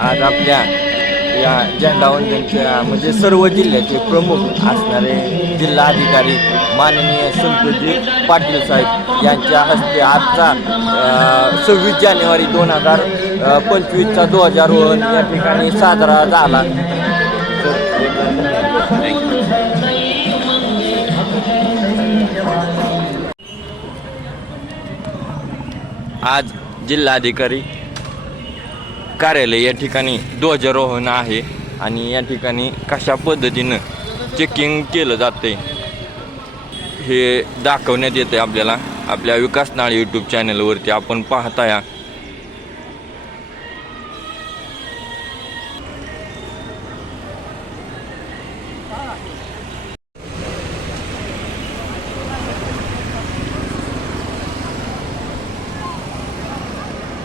आज आपल्या या झेंडावंदनच्या म्हणजे सर्व जिल्ह्याचे प्रमुख असणारे जिल्हा अधिकारी माननीय संतोषजी पाटील साहेब यांच्या हस्ते आजचा सव्वीस जानेवारी दोन हजार पंचवीसचा ध्वजारोहण या ठिकाणी साजरा झाला. आज जिल्हाधिकारी कार्यालय या ठिकाणी ध्वजारोहण आहे आणि या ठिकाणी कशा पद्धतीनं चेकिंग केलं जाते हे दाखवण्यात येते आपल्याला. आपल्या विकास नाळ यूट्यूब चॅनलवरती आपण पाहता या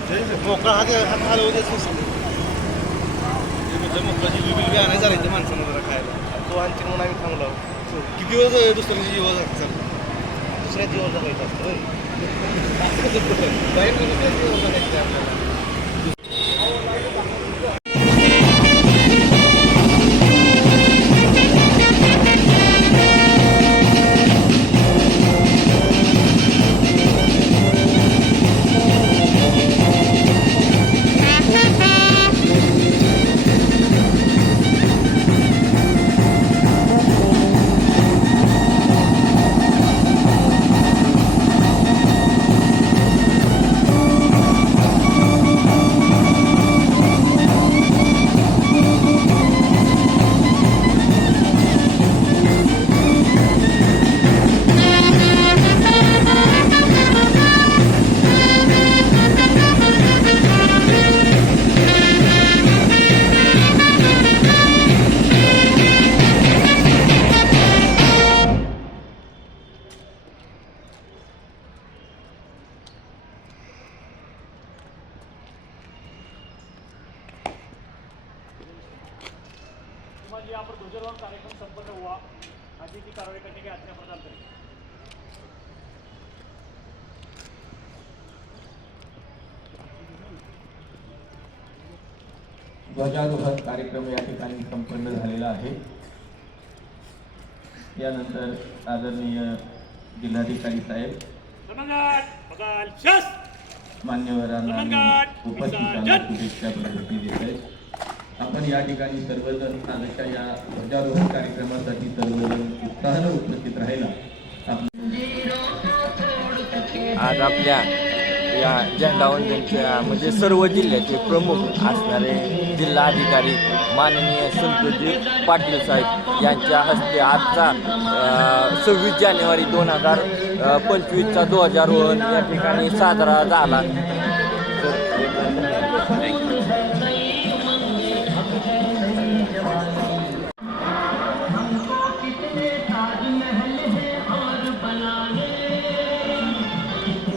मोकळा हात हात हलवू देत नसेल मोकळा जिलबी बिलबी आणायला चालायचं माणसानं जरा खायला. तो आणखी म्हणून आम्ही थांबलो किती दिवस दुसऱ्या जीवा जगायचं दुसऱ्या जीवा जायचं असतं होय. बाहेर दुसऱ्या जीवा जायचं आपल्याला. आपल्याला तुम्हाला आपण ध्वजारोहण कार्यक्रम संपन्न हुआ कार्रवाई करने की आज्ञा प्रदान करें ध्वजारोहण कार्यक्रम या ठिकाणी संपन्न झालेला आहे. यानंतर आदरणीय जिल्हाधिकारी साहेब मान्यवरांना उपस्थितांना शुभेच्छा प्रसिद्धी देत आहेत आपण या ठिकाणी सर्वजण आजच्या या ध्वजारोहण कार्यक्रमासाठी सर्वजण उत्साहानं उपस्थित राहिला. आज आपल्या या झेंडावंदनच्या म्हणजे सर्व जिल्ह्याचे प्रमुख असणारे जिल्हा अधिकारी माननीय संतोषजी पाटील साहेब यांच्या हस्ते आजचा सव्वीस जानेवारी दोन हजार पंचवीसचा ध्वजारोहण या ठिकाणी साजरा झाला.